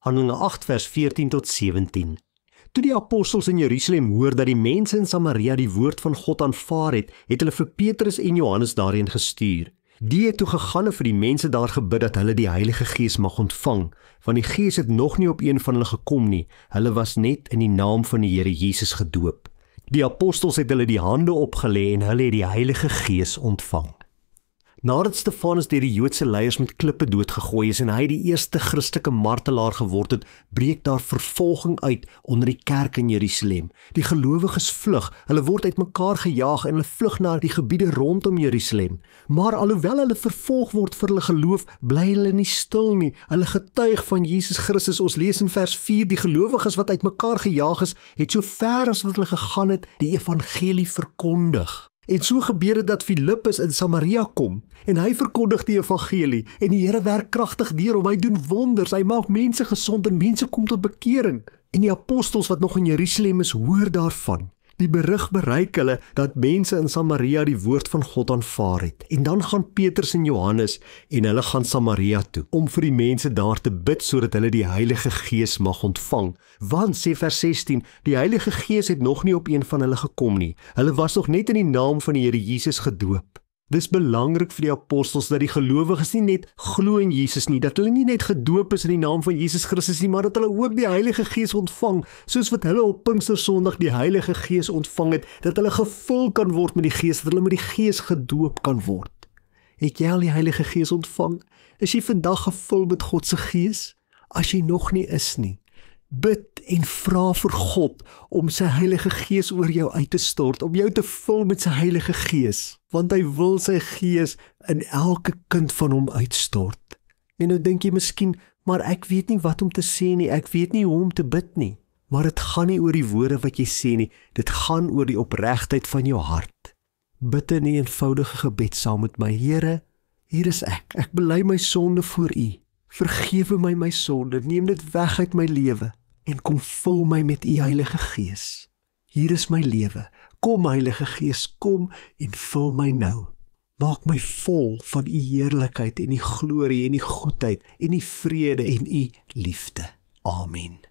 Handelinge 8 vers 14 tot 17. Toe die apostels in Jerusalem hoor dat die mense in Samaria die woord van God aanvaar het, het hulle vir Petrus en Johannes daarheen gestuur. Die het toe gegaan en vir die mense daar gebid dat hulle die Heilige Gees mag ontvang, want die Gees het nog nie op een van hulle gekom nie, hulle was net in die naam van die Here Jesus gedoop. Die apostels het hulle die hande opgelê en hulle het die Heilige Gees ontvang. Nadat Stefanus deur die Joodse leiers met klippe doodgegooi is en hy die eerste Christelike martelaar geword het, breek daar vervolging uit onder die kerk in Jerusalem. Die gelowiges vlug, hulle word uitmekaar gejaag en hulle vlug na die gebiede rondom Jerusalem. Maar alhoewel hulle vervolg word vir hulle geloof, bly hulle nie stil nie. Hulle getuig van Jesus Christus. Ons lees in vers 4, die gelowiges wat uitmekaar gejaag is, het so ver as wat hulle gegaan het, die evangelie verkondig. En so gebeur dit dat Filippus in Samaria kom en hy verkondig die evangelie en die Here werk kragtig deur hom. Hy doen wonders, hy maak mense gesond en mense kom tot bekering. En die apostels wat nog in Jerusalem is, hoor daarvan. Die berig bereik hulle dat mense in Samaria die woord van God aanvaar het. En dan gaan Petrus en Johannes en hulle gaan Samaria toe om vir die mense daar te bid sodat hulle die Heilige Gees mag ontvang. Want, sê vers 16, die Heilige Gees het nog nie op een van hulle gekom nie. Hulle was nog net in die naam van die Here Jesus gedoop. Dis belangrik vir die apostels dat die gelowiges nie net glo in Jesus nie, dat hulle nie net gedoop is in die naam van Jesus Christus nie, maar dat hulle ook die Heilige Gees ontvang, soos wat hulle op Pinkstersondag die Heilige Gees ontvang het, dat hulle gevul kan word met die Gees, dat hulle met die Gees gedoop kan word. Het jy al die Heilige Gees ontvang? Is jy vandag gevul met God se Gees? As jy nog nie is nie, bid en vra vir God om sy Heilige Gees oor jou uit te stort, om jou te vul met sy Heilige Gees, want hy wil sy Gees in elke kind van hom uitstort. En nou dink jy miskien, maar ek weet nie wat om te sê nie, ek weet nie hoe om te bid nie. Maar dit gaan nie oor die woorde wat jy sê nie, dit gaan oor die opregtheid van jou hart. Bid in 'n eenvoudige gebed saam met my. Here, hier is ek bely my sonde voor U. Vergewe my sonde, neem dit weg uit my lewe en kom vul my met U Heilige Gees. Hier is my lewe. Kom Heilige Gees, kom en vul my nou. Maak my vol van U heerlikheid en U glorie en U goedheid en U vrede en U liefde. Amen.